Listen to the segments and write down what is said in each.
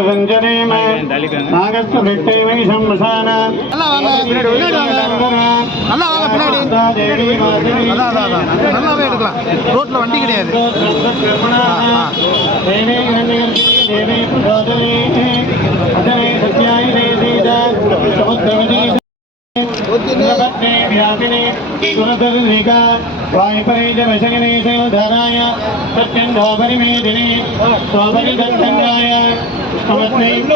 சஞ்சனேம நாகஸ்து விட்டேமை சம்சான நல்லா வாங்க பின்னாடி. நல்லா வாங்க பின்னாடி நல்லாவே எடுக்கலாம் ரோட்ல வண்டி கிடையாது சமுத்திரவதி ఉద్రపత్నే వ్యాపిని సురతరిగా వాయుపరీత వశగణే శివధరాయ సత్యం ధోపరిమేదిని శోభరి దత్తంగాయ స్మపత్నీం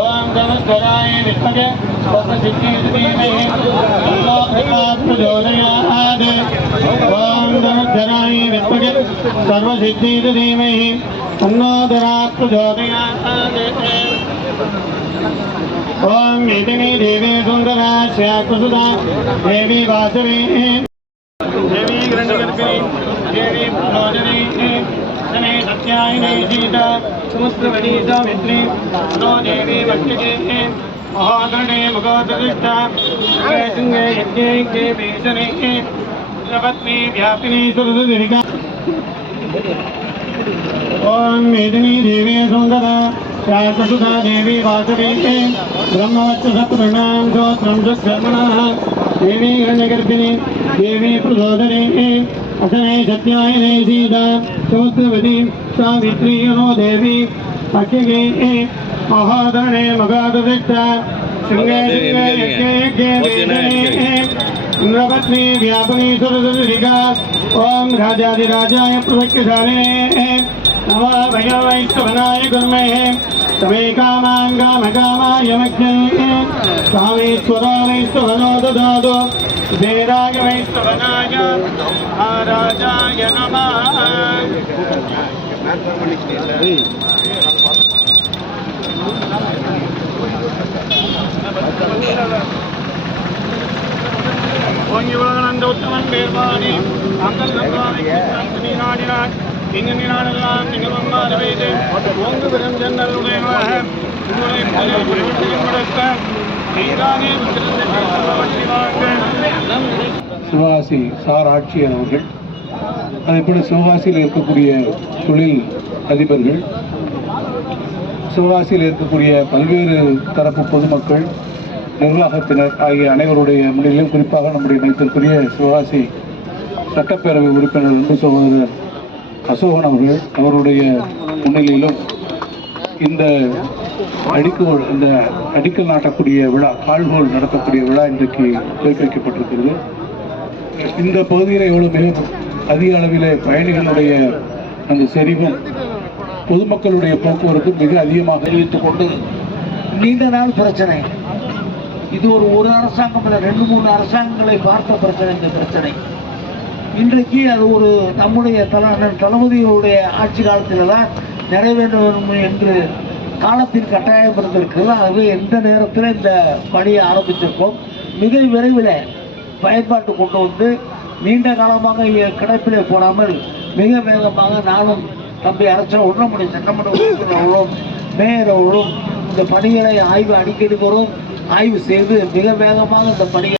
ఓం గణస్వరాయ విష్ణజ సిద్ధి మహీం प्रचोदयात् ॐ नमस्कराय विद्महे। सर्वसिद्धीमहि तन्नो धरात् प्रचोदयात् ॐ मेदिनी देवी सुन्दरा श्याकुसुधा देवी वासवी। देवी ग्रन्थगर्भिणी देवी प्रचोदनी शने सत्यायिने सीता समुद्रवनी सावित्री नो देवी भक्तिके महागणे मुखोदृष्टा सिंहे यज्ञे भीषणे पत्नी व्यापिनी सरस्वती ओम मेदिनी देवी सुंदर शासुधा देवी वासवीते ब्रह्मवत्सप्रणाम श्रोत्रम सुक्रमणः देवी गण्यगर्भिणी देवी प्रबोधने असने सत्यायने सीता सौत्रवती सावित्री नो देवी अखिले महादने मगादृष्टा शृंगे शृंगे यज्ञे यज्ञे इन्द्रपत्नी व्यापिनी सुरसुरिका ॐ राजाधिराजाय प्रसक्यशालिने नमः। भगवैष्णवनाय गुर्महे। तमे कामान् कामकामाय मग्ने कामेश्वरो वैष्णवनो ददातु वेदाय वैष्णवनाय महाराजाय नमः। ஓங்கி உலகளந்த உத்தமன் பேர்வானே அங்கள் நம்பாவை இங்கு ஓங்கு பெரும் ஜன்னல் உடையவராக உங்களை சிவகாசி சார் ஆட்சியர் அவர்கள் அதேபோல சிவகாசியில் இருக்கக்கூடிய தொழில் அதிபர்கள் சிவகாசியில் இருக்கக்கூடிய பல்வேறு தரப்பு பொதுமக்கள் நிர்வாகத்தினர் ஆகிய அனைவருடைய முன்னிலையும் குறிப்பாக நம்முடைய மைத்திற்குரிய சிவகாசி சட்டப்பேரவை உறுப்பினர் அன்பு சகோதரர் அசோகன் அவர்கள் அவருடைய முன்னிலையிலும் இந்த அடிக்கோல் இந்த அடிக்கல் நாட்டக்கூடிய விழா கால்கோல் நடத்தக்கூடிய விழா இன்றைக்கு துவக்கி வைக்கப்பட்டிருக்கிறது இந்த பகுதியில் எவ்வளோ மிக அதிக அளவிலே பயணிகளுடைய அந்த செறிவும் பொதுமக்களுடைய போக்குவரத்து மிக அதிகமாக தெரிவித்துக் கொண்டு நீண்ட நாள் பிரச்சனை. இது ஒரு ஒரு அரசாங்கம் இல்லை ரெண்டு மூணு அரசாங்கங்களை பார்த்த பிரச்சனை இந்த பிரச்சனை. இன்றைக்கு அது ஒரு நம்முடைய தல தளபதியுடைய ஆட்சி காலத்தில் தான் நிறைவேற வேண்டும் என்று காலத்தின் கட்டாயம் இருந்திருக்கிறது ஆகவே எந்த நேரத்தில் இந்த பணியை ஆரம்பித்திருக்கோம் மிக விரைவில் பயன்பாட்டு கொண்டு வந்து நீண்ட காலமாக இங்கே கிடப்பிலே போடாமல் மிக வேகமாக நானும் தம்பி அரசர் உண்ணமுடி சட்டமன்ற உறுப்பினர்களும் அவர்களும் மேயர் அவர்களும் இந்த பணிகளை ஆய்வு அடிக்கடி வரும். ஆய்வு செய்து மிக வேகமாக இந்த பணியை